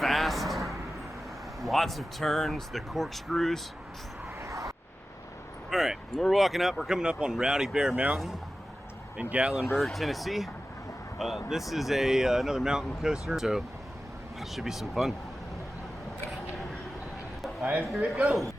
fast, lots of turns, the corkscrews. All right, we're walking up. We're coming up on Rowdy Bear Mountain in Gatlinburg, Tennessee. This is another mountain coaster, so it should be some fun. And here it goes.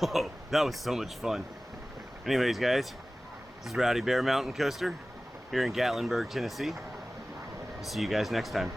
Whoa, that was so much fun. Anyways, guys, this is Rowdy Bear Mountain Coaster here in Gatlinburg, Tennessee. See you guys next time.